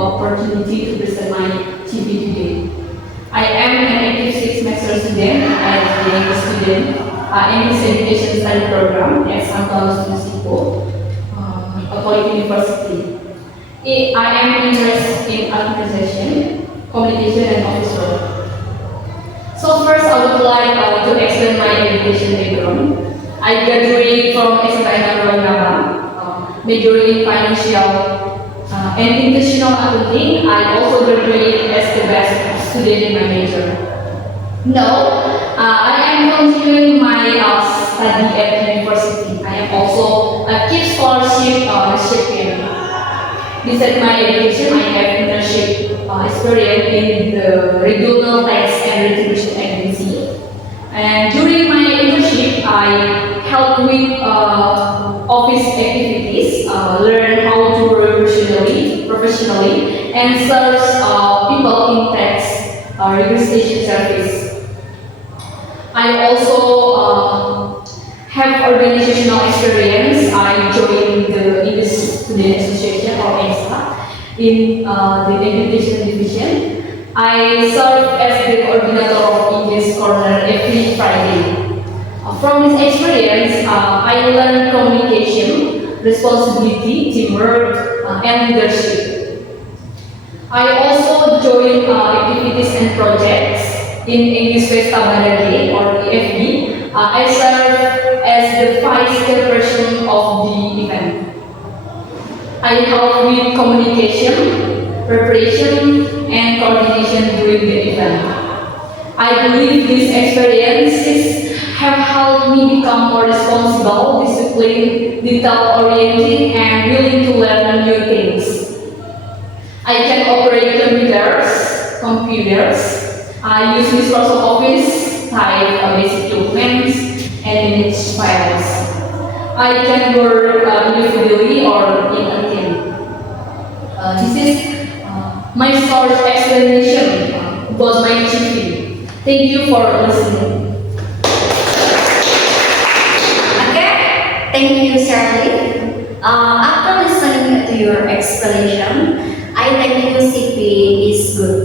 opportunity to present my CV today. I am an active six-semester student as the youngest student in this education study program at San Carlos Municipal, Catholic University. I am interested in architecture, communication, and office work. So first, I would like to explain my education background. I graduated from SMPN Rwanda, majoring in financial and international accounting. I also graduated as the best student in my major. Now, I am continuing my study at university. I am also a KIPS scholarship recipient. Besides my education, I have internship experience in the Regional Tax and Retribution Agency. And during my internship, I helped with office activities, learn how to work professionally, and serve people in tax registration service. I also have organizational experience. I joined the English Student Association or ENSA in the education division. I serve as the coordinator of English Corner every Friday. From this experience, I learned communication, responsibility, teamwork, and leadership. I also joined activities and projects in English Festa Badage or EFB. I serve as the vice chairperson of the event. I help with communication, preparation, and coordination during the event. I believe these experiences have helped me become more responsible, disciplined, detail-oriented, and willing to learn new things. I can operate computers. I use Microsoft Office, type basic documents, and manage files. I can work individually or in a team. This is my short explanation about my CV. Thank you for listening. Okay, thank you, Shirley. After listening to your explanation, I think your CV is good.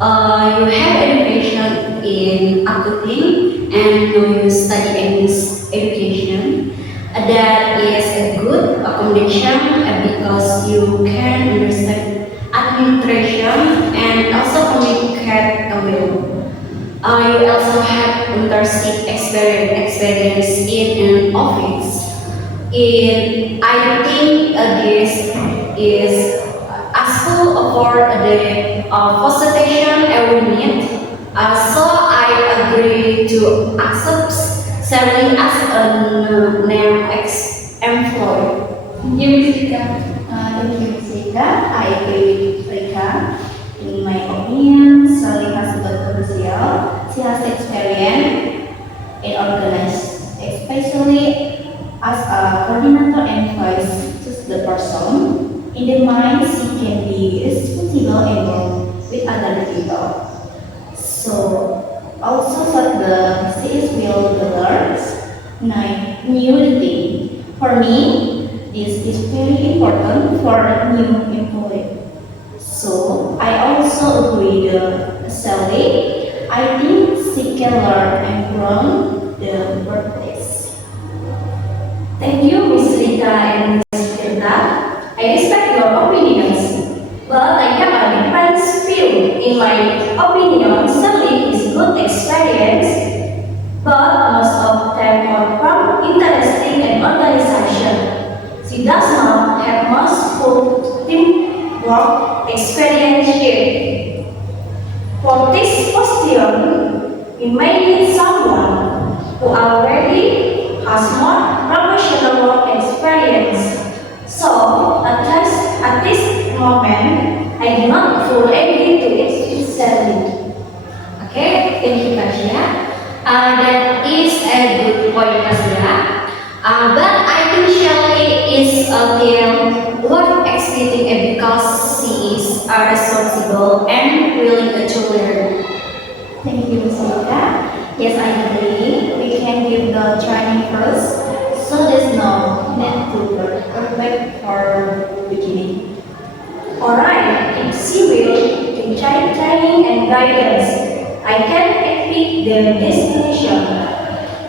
You have education in accounting and now you study English education. That is a good accommodation because you can understand administration and also communicate well. You also have internship experience in an office. I think this is a school for the facilitation we need. So I agree to accept Shirley as a new employee. Thank you, Ms. Rika. I agree with Rika. In my opinion, Shirley has good potential. She has experience in organized, especially as a coordinator and voice to the person. In the mind, she can be responsible and work with other people. So, also that she is will learn new thing. For me, this is very important for new employee. So I also agree with Shirley. I think she can learn and grow the workplace. Thank you, Ms. Rita and Ms. Firda. I respect your opinions, but I have a different view. In my opinion, Shirley is good experience, but most of them are from interesting and organization. She does not have much full teamwork experience here. For this question, we may need someone who already has more professional work experience. So, at this moment, I do not fully agree to it Shirley. Okay, thank you, Kasia. That is a good point, Kasia. But I think Shirley is still worth expecting because she is responsible and willing to learn. Thank you, Ms. Rika. Yes, I agree. We can give the training first, so there's no need to perfect for beginning. Alright, if she will provide training and guidance, I can equip their destination.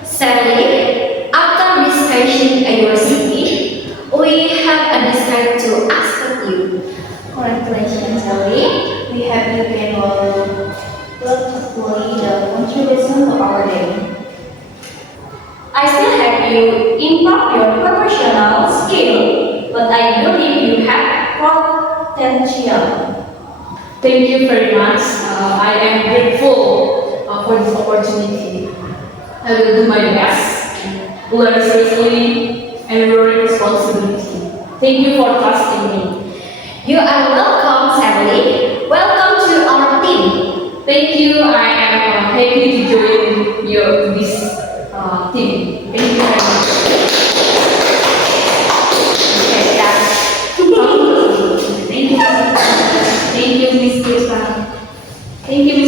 Sadly, after discussing your city, we have decided to ask you. Congratulations, Sally. We have you can fully the contribution to our day. I still have you improve your professional skill, but I believe you have potential. Thank you very much. I am grateful for this opportunity. I will do my best, learn seriously, and learn responsibility. Thank you for trusting me. You are welcome, Sally. Welcome to our team. Thank you. I am happy to join this team. Thank you very much. Okay, Thank you. Thank you, Miss Kirtan. Thank you,